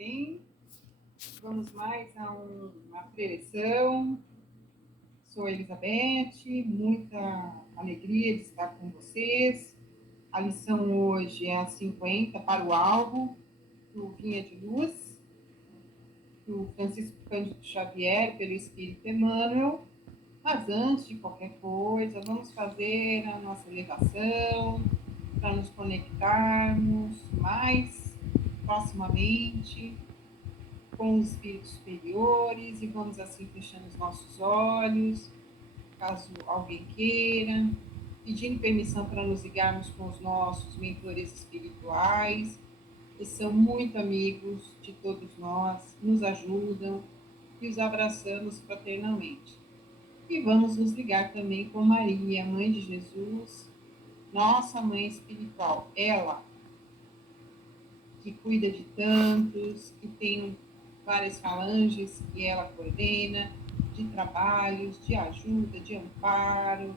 bem? Vamos mais a uma preleção. Sou Elizabeth, muita alegria de estar com vocês. A lição hoje é a 50 para o alvo, do Vinha de Luz, do Francisco Cândido Xavier, pelo Espírito Emmanuel. Mas antes de qualquer coisa, vamos fazer a nossa elevação para nos conectarmos mais proximamente com os espíritos superiores e vamos assim fechando os nossos olhos, caso alguém queira, pedindo permissão para nos ligarmos com os nossos mentores espirituais, que são muito amigos de todos nós, nos ajudam e os abraçamos fraternalmente. E vamos nos ligar também com Maria, Mãe de Jesus, nossa Mãe espiritual, ela que cuida de tantos, que tem várias falanges que ela coordena, de trabalhos, de ajuda, de amparo,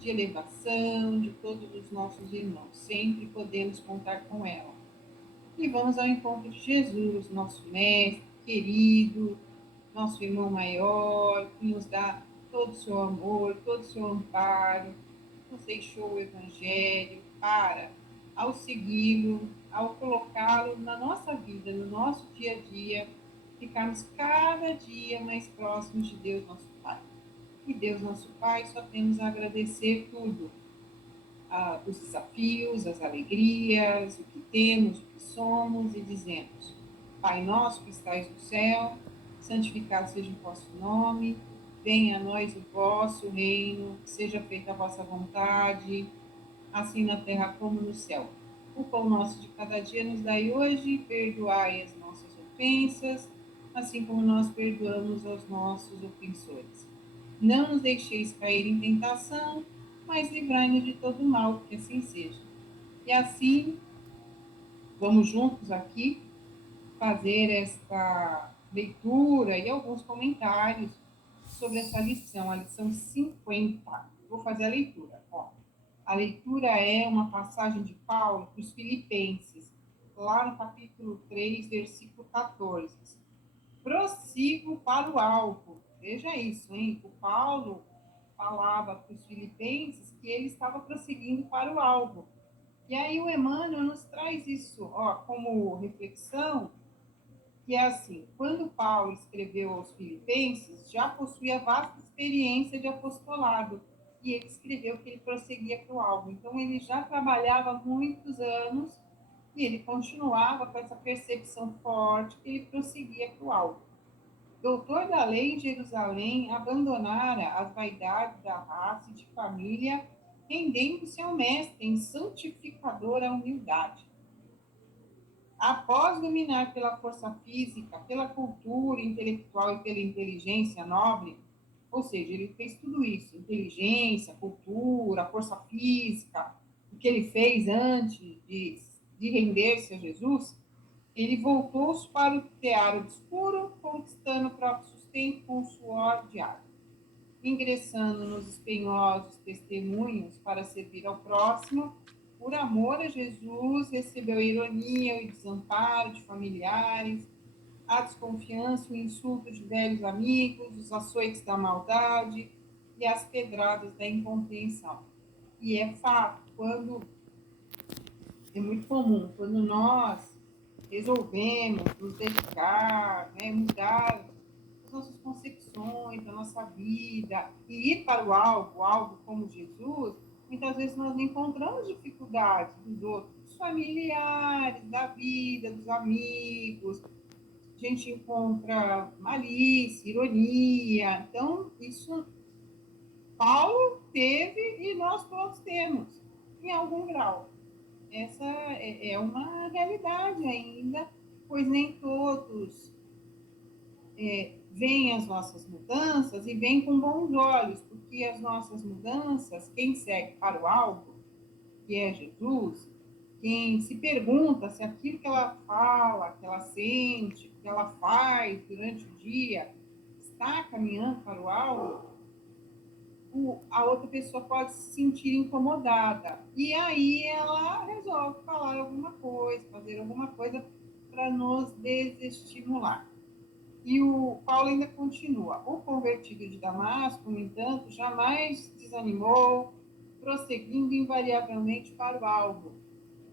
de elevação de todos os nossos irmãos. Sempre podemos contar com ela. E vamos ao encontro de Jesus, nosso mestre querido, nosso irmão maior, que nos dá todo o seu amor, todo o seu amparo, nos deixou o Evangelho para, ao segui-lo, ao colocá-lo na nossa vida, no nosso dia a dia, ficarmos cada dia mais próximos de Deus, nosso Pai. E Deus, nosso Pai, só temos a agradecer tudo, os desafios, as alegrias, o que temos, o que somos, e dizemos: Pai nosso que estais no céu, santificado seja o vosso nome, venha a nós o vosso reino, seja feita a vossa vontade, assim na terra como no céu. O pão nosso de cada dia nos dai hoje, perdoai as nossas ofensas, assim como nós perdoamos aos nossos ofensores. Não nos deixeis cair em tentação, mas livrai-nos de todo mal, que assim seja. E assim, vamos juntos aqui fazer esta leitura e alguns comentários sobre essa lição, a lição 50. Vou fazer a leitura. A leitura é uma passagem de Paulo para os Filipenses, lá no capítulo 3, versículo 14. Prossigo para o alvo. Veja isso, hein? O Paulo falava para os filipenses que ele estava prosseguindo para o alvo. E aí o Emmanuel nos traz isso como reflexão, que é assim: quando Paulo escreveu aos filipenses, já possuía vasta experiência de apostolado, e ele escreveu que ele prosseguia para o alvo. Então ele já trabalhava há muitos anos e ele continuava com essa percepção forte que ele prosseguia para o alvo. Doutor da lei em Jerusalém, abandonara as vaidades da raça e de família, rendendo-se ao mestre em santificadora humildade. Após dominar pela força física, pela cultura intelectual e pela inteligência nobre, ou seja, ele fez tudo isso, inteligência, cultura, força física, o que ele fez antes de render-se a Jesus, ele voltou-se para o tear obscuro, conquistando o próprio sustento com o suor diário, ingressando nos espinhosos testemunhos para servir ao próximo. Por amor a Jesus, recebeu a ironia e o desamparo de familiares, a desconfiança e o insulto de velhos amigos, os açoites da maldade e as pedradas da incompreensão. E é fato, é muito comum, quando nós resolvemos nos dedicar, mudar as nossas concepções, a nossa vida, e ir para o alvo como Jesus, muitas vezes nós encontramos dificuldades dos outros, dos familiares, da vida, dos amigos, a gente encontra malícia, ironia. Então, isso Paulo teve e nós todos temos, em algum grau. Essa é uma realidade ainda, pois nem todos veem as nossas mudanças e veem com bons olhos, porque as nossas mudanças, quem segue para o alvo, que é Jesus, quem se pergunta se aquilo que ela fala, que ela sente, que ela faz durante o dia, está caminhando para o alvo, a outra pessoa pode se sentir incomodada. E aí ela resolve falar alguma coisa, fazer alguma coisa para nos desestimular. E o Paulo ainda continua: o convertido de Damasco, no entanto, jamais desanimou, prosseguindo invariavelmente para o alvo,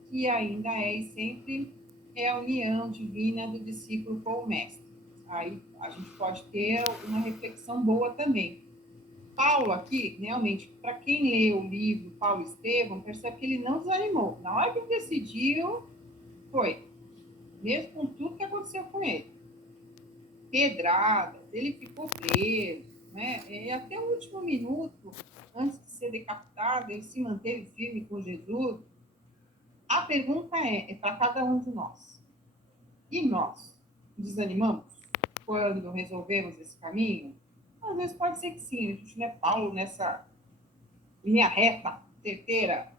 que ainda é e sempre é a união divina do discípulo com o mestre. Aí a gente pode ter uma reflexão boa também. Paulo aqui, realmente, para quem lê o livro Paulo Estevão, percebe que ele não desanimou. Na hora que ele decidiu, foi. Mesmo com tudo que aconteceu com ele. Pedradas, ele ficou preso, né? E até o último minuto, antes de ser decapitado, ele se manteve firme com Jesus. A pergunta é para cada um de nós. E nós? Desanimamos quando resolvemos esse caminho? Às vezes pode ser que sim, a gente não é Paulo nessa linha reta, certeira.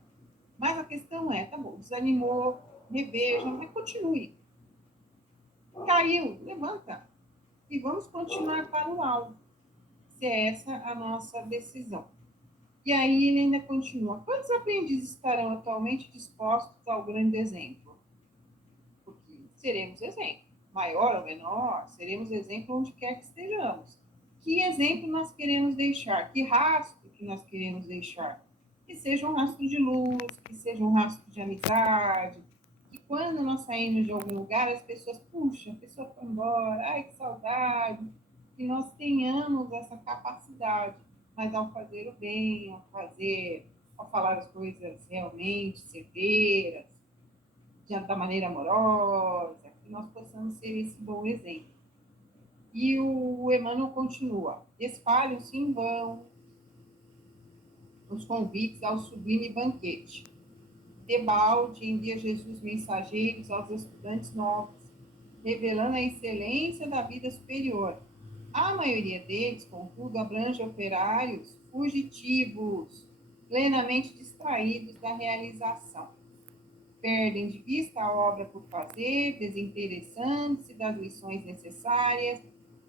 Mas a questão é, tá bom, desanimou, reveja, mas continue. Caiu, levanta. E vamos continuar para o alvo. Se é essa a nossa decisão. E aí ele ainda continua. Quantos aprendizes estarão atualmente dispostos ao grande exemplo? Porque seremos exemplo. Maior ou menor, seremos exemplo onde quer que estejamos. Que exemplo nós queremos deixar? Que rastro que nós queremos deixar? Que seja um rastro de luz, que seja um rastro de amizade, que quando nós saímos de algum lugar, as pessoas, puxa, a pessoa foi embora, ai que saudade, que nós tenhamos essa capacidade, mas ao fazer o bem, ao falar as coisas realmente certeiras, da maneira amorosa, que nós possamos ser esse bom exemplo. E o Emmanuel continua: espalham-se em vão os convites ao sublime banquete. Debalde envia Jesus mensageiros aos estudantes novos, revelando a excelência da vida superior. A maioria deles, contudo, abrange operários fugitivos, plenamente distraídos da realização. Perdem de vista a obra por fazer, desinteressando-se das lições necessárias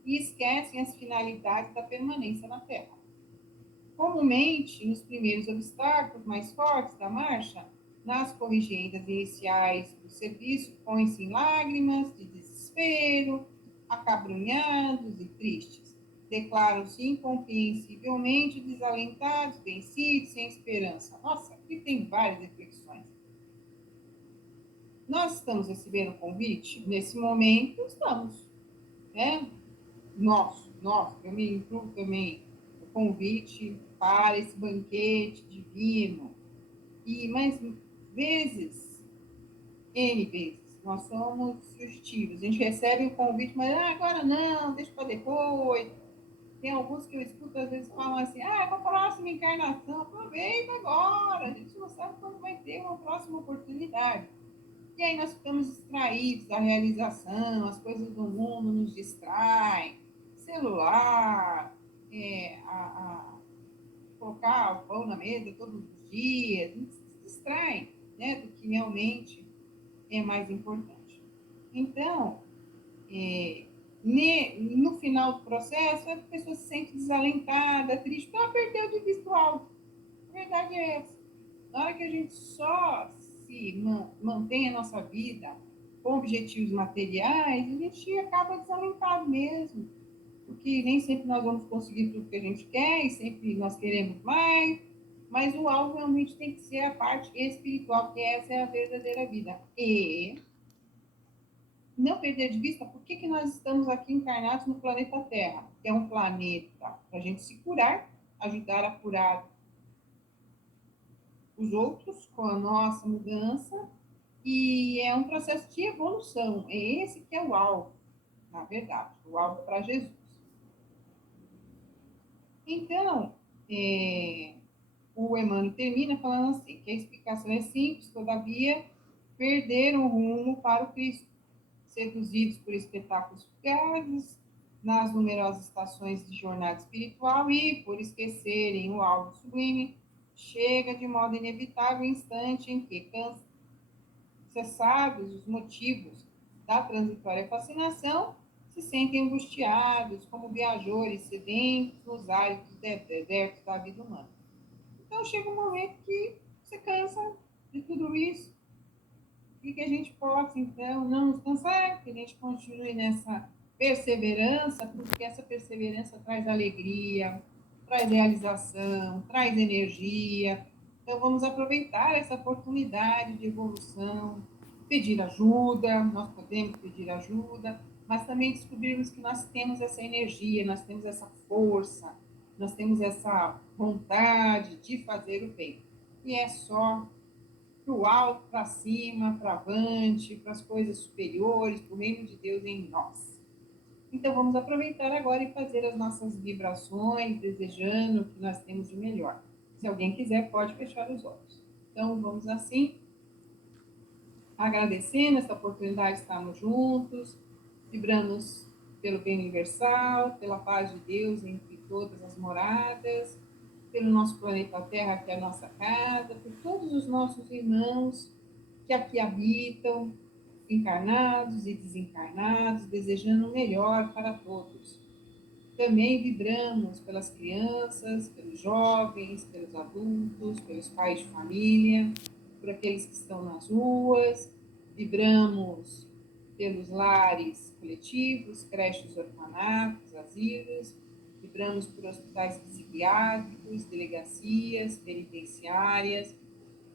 e esquecem as finalidades da permanência na Terra. Comumente, nos primeiros obstáculos mais fortes da marcha, nas corrigendas iniciais do serviço, põem-se em lágrimas de desespero, acabrunhados e tristes. Declaram-se incompreensivelmente desalentados, vencidos, sem esperança. Nossa, aqui tem várias reflexões. Nós estamos recebendo o convite? Nesse momento, estamos. Né? Eu me incluo também o convite para esse banquete divino. Mas vezes, N vezes, nós somos fugitivos. A gente recebe o convite, mas agora não, deixa para depois. Tem alguns que eu escuto, às vezes falam assim, para a próxima encarnação, aproveita agora, a gente não sabe quando vai ter uma próxima oportunidade. E aí nós ficamos distraídos da realização, as coisas do mundo nos distraem, celular, colocar o pão na mesa todos os dias, nos distraem, né, do que realmente é mais importante. Então, no final do processo, a pessoa se sente desalentada, triste, porque ela perdeu de vista o alvo. A verdade é essa. Na hora que a gente só se mantém a nossa vida com objetivos materiais, a gente acaba desalentado mesmo, porque nem sempre nós vamos conseguir tudo que a gente quer, e sempre nós queremos mais, mas o alvo realmente tem que ser a parte espiritual, porque essa é a verdadeira vida. E não perder de vista por que nós estamos aqui encarnados no planeta Terra, que é um planeta para a gente se curar, ajudar a curar os outros com a nossa mudança, e é um processo de evolução. É esse que é o alvo, na verdade, o alvo para Jesus. Então, o Emmanuel termina falando assim, que a explicação é simples, todavia, perderam o rumo para o Cristo, seduzidos por espetáculos fugazes, nas numerosas estações de jornada espiritual e, por esquecerem o alvo sublime, chega de modo inevitável o instante em que, cessados os motivos da transitória fascinação, se sentem angustiados como viajores sedentos nos áridos desertos da vida humana. Então chega um momento que você cansa de tudo isso, e que a gente possa, então, não nos cansar, que a gente continue nessa perseverança, porque essa perseverança traz alegria, traz realização, traz energia. Então, vamos aproveitar essa oportunidade de evolução, pedir ajuda, nós podemos pedir ajuda, mas também descobrirmos que nós temos essa energia, nós temos essa força, nós temos essa vontade de fazer o bem. E é só para o alto, para cima, para avante, para as coisas superiores, para o reino de Deus em nós. Então vamos aproveitar agora e fazer as nossas vibrações, desejando o que nós temos de melhor. Se alguém quiser, pode fechar os olhos. Então vamos assim, agradecendo essa oportunidade de estarmos juntos, vibramos pelo bem universal, pela paz de Deus entre todas as moradas, pelo nosso planeta Terra, que é a nossa casa, por todos os nossos irmãos que aqui habitam, encarnados e desencarnados, desejando o melhor para todos. Também vibramos pelas crianças, pelos jovens, pelos adultos, pelos pais de família, por aqueles que estão nas ruas, vibramos pelos lares coletivos, creches, orfanatos, asilos, vibramos por hospitais psiquiátricos, delegacias, penitenciárias,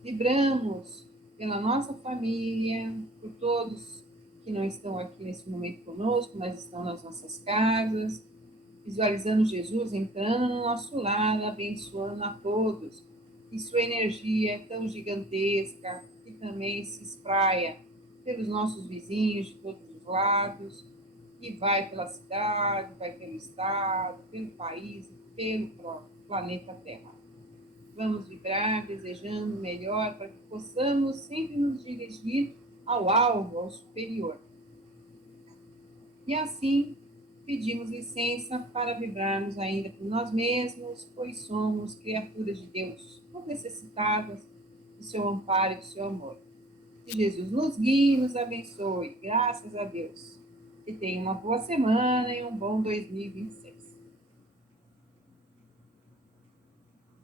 vibramos pela nossa família, por todos que não estão aqui nesse momento conosco, mas estão nas nossas casas, visualizando Jesus entrando no nosso lar, abençoando a todos. E sua energia é tão gigantesca que também se espraia pelos nossos vizinhos de todos os lados, e vai pela cidade, vai pelo estado, pelo país, pelo planeta Terra. Vamos vibrar, desejando o melhor para que possamos sempre nos dirigir ao alvo, ao superior. E assim, pedimos licença para vibrarmos ainda por nós mesmos, pois somos criaturas de Deus, não necessitadas do seu amparo e do seu amor. Que Jesus nos guie e nos abençoe, graças a Deus. Que tenha uma boa semana e um bom 2026.